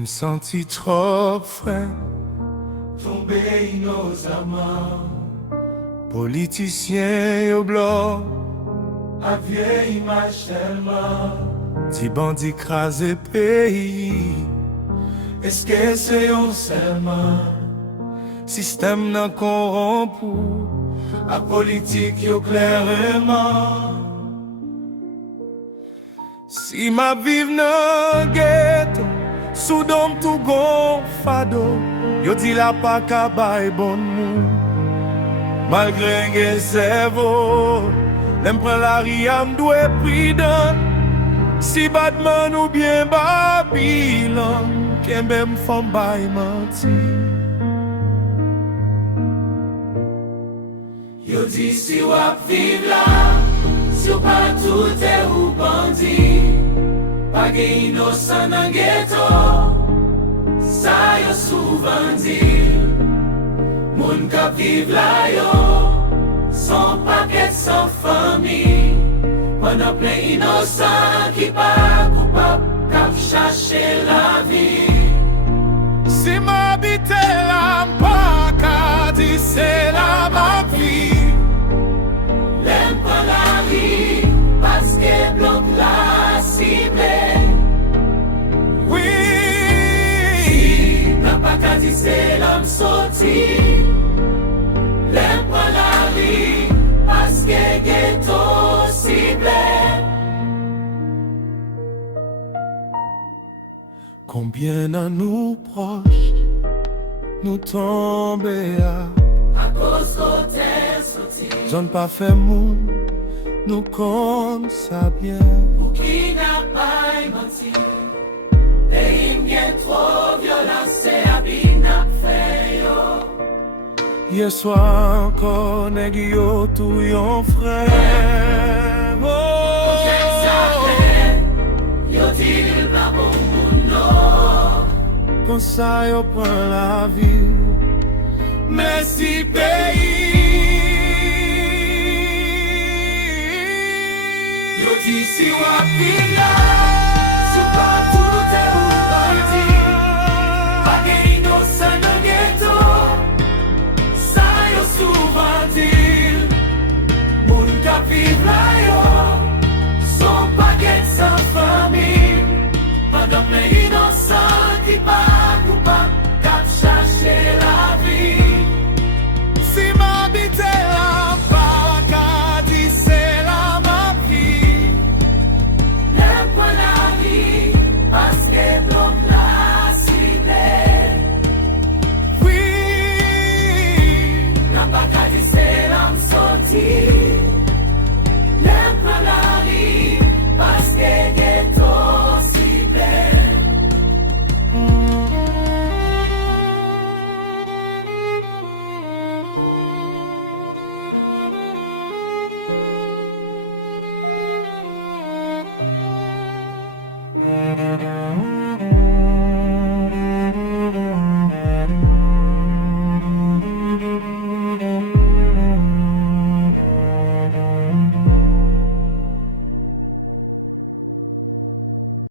me senti trop frais, tombé innocemment. Politicien au blanc, à vieille image tellement. Ti bandit crasé pays, est-ce que c'est un seulement? Système nan corrompu, à politique yo clairement. Si ma vive nan ghetto, sous dom tout gon fado, yo di la pa ka bay bon mou. Malgré gen servo, l'em pren la riam dwe prudent. Si Batman ou bien Babylon, kembe m'fom bay manti. Yo di si wap viv la, si ou pa tout ou bandi, pa gen inosan nan ghetto, sa yo souvan di. Moun kap viv la yo, son paket son fami, pendant plein innocent qui pa coupable, kap chache la vie. Si m'habite la m'pa di c'est la ma vie, l'aime pas la vie, parce que bloque la cible. Oui, si n'a pas qu'à dire c'est l'homme sorti, l'aime pas la vie, parce que ghetto cible. Combien d'en nous proches nous tomber à cause d'hôtel sorti. J'en pas fait moun, nous comme ça bien. Pour qui n'a pas menti, les bien trop violents, c'est habit n'a fait yo. Hier soir encore, nèg yo tout yon frère. Oh, yo dit la bon moun no. Comme ça yo prend la vie. Merci pays. Yo dit si wap vin la, si pas tout est ou bandi, pas gen innocent nan ghetto, sa yo souvent dit. Moun kap viv la yo, son paquet sans famille, pendant plein innocent qui pas coupable, kap cherche la vie. Si m'habite la pa ka di c'est la ma vie, l'aime pas la vie, parce que bloque la cible. Oui, la pa ka di c'est la m'sorti, l'aime pas la vie, parce que ghetto cible. Mm-hmm.